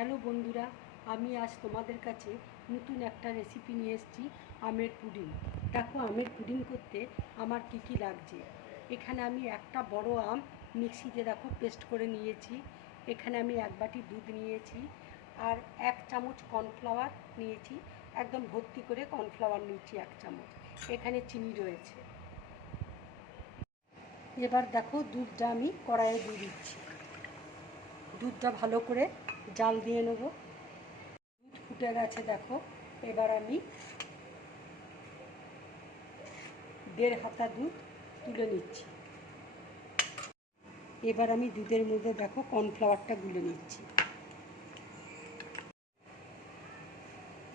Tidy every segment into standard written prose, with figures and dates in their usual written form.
Hello বন্ধুরা, আমি আজ তোমাদের কাছে নতুন একটা রেসিপি নিয়ে এসেছি, আমের পুডিং। দেখো, আমের পুডিং করতে আমার কি কি লাগছে। এখানে আমি একটা বড় আম মিক্সিতে পেস্ট করে নিয়েছি। এখানে আমি এক বাটি দুধ নিয়েছি, আর 1 চামচ কর্নফ্লাওয়ার নিয়েছি। একদম ভর্তি করে কর্নফ্লাওয়ার নিয়েছি 1 চামচ। এখানে চিনি রয়েছে। এবার দেখো, দুধটা আমি কড়াইয়ে দিয়ে দিচ্ছি। দুধটা ভালো করে জাল দিয়ে নেব। দুধ ফুটে গেছে দেখো। এবার আমি 1.5 হাতা দুধ তুলে নিচ্ছি। এবার আমি দুধের মধ্যে দেখো কর্নফ্লাওয়ারটা গুলে নিচ্ছি।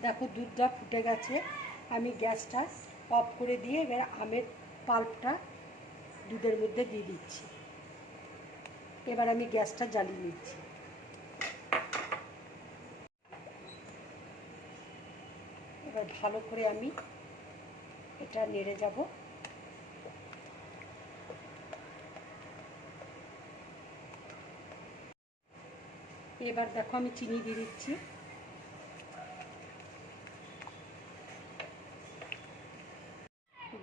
দেখো, দুধটা ফুটে গেছে। আমি গ্যাসটা অফ করে দিয়ে এবার আমের পাল্পটা দুধের মধ্যে দিয়ে দিচ্ছি। এবার আমি গ্যাসটা জ্বালিয়ে নিচ্ছি। এবার ভালো করে আমি এটা নেড়ে যাব। এবার দেখো, আমি চিনি দিয়ে দিচ্ছি।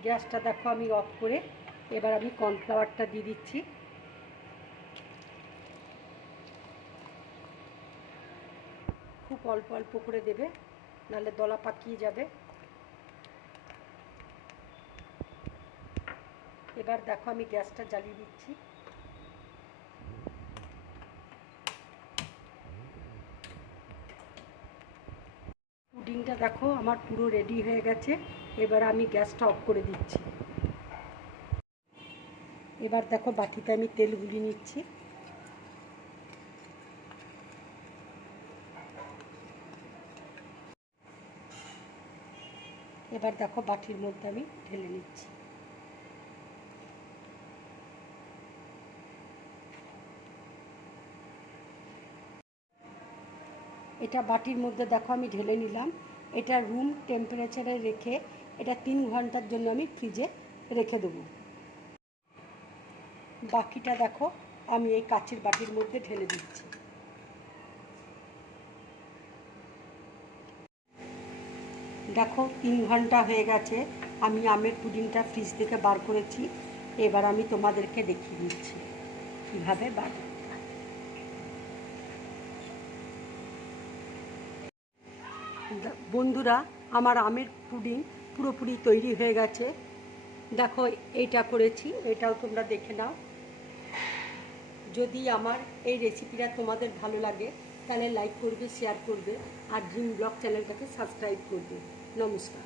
গ্যাসটা দেখো আমি অফ করে এবার আমি কর্নফ্লাওয়ারটা দিয়ে দিচ্ছি। খুব অল্প অল্প করে দেবে, নাহলে দলা পাকিয়ে যাবে। এবার দেখো, আমি গ্যাসটা জ্বালিয়ে দিচ্ছি। পুডিংটা দেখো আমার পুরো রেডি হয়ে গেছে। এবার আমি গ্যাসটা অফ করে দিচ্ছি। এবার দেখো, বাটিতে আমি তেল গুলিয়ে নিচ্ছি। এবার দেখো, বাটির মধ্যে আমি ঢেলে নিচ্ছি। এটা বাটির মধ্যে দেখো আমি ঢেলে নিলাম। এটা রুম টেম্পারেচারে রেখে এটা 3 ঘন্টার জন্য আমি ফ্রিজে রেখে দেবো। বাকিটা দেখো আমি এই কাচের বাটির মধ্যে ঢেলে দিচ্ছি। দেখো, 3 ঘন্টা হয়ে গেছে। আমি আমের পুডিংটা ফ্রিজ থেকে বার করেছি। এবার আমি তোমাদেরকে দেখিয়ে দিচ্ছি কীভাবে বানাই। বন্ধুরা, আমার আমের পুডিং পুরোপুরি তৈরি হয়ে গেছে। দেখো, এইটা করেছি, এটাও তোমরা দেখে নাও। যদি আমার এই রেসিপিটা তোমাদের ভালো লাগে তাহলে লাইক করবে, শেয়ার করবে, আর ড্রিম ব্লগ চ্যানেলটাকে সাবস্ক্রাইব করবে। নমস্কার।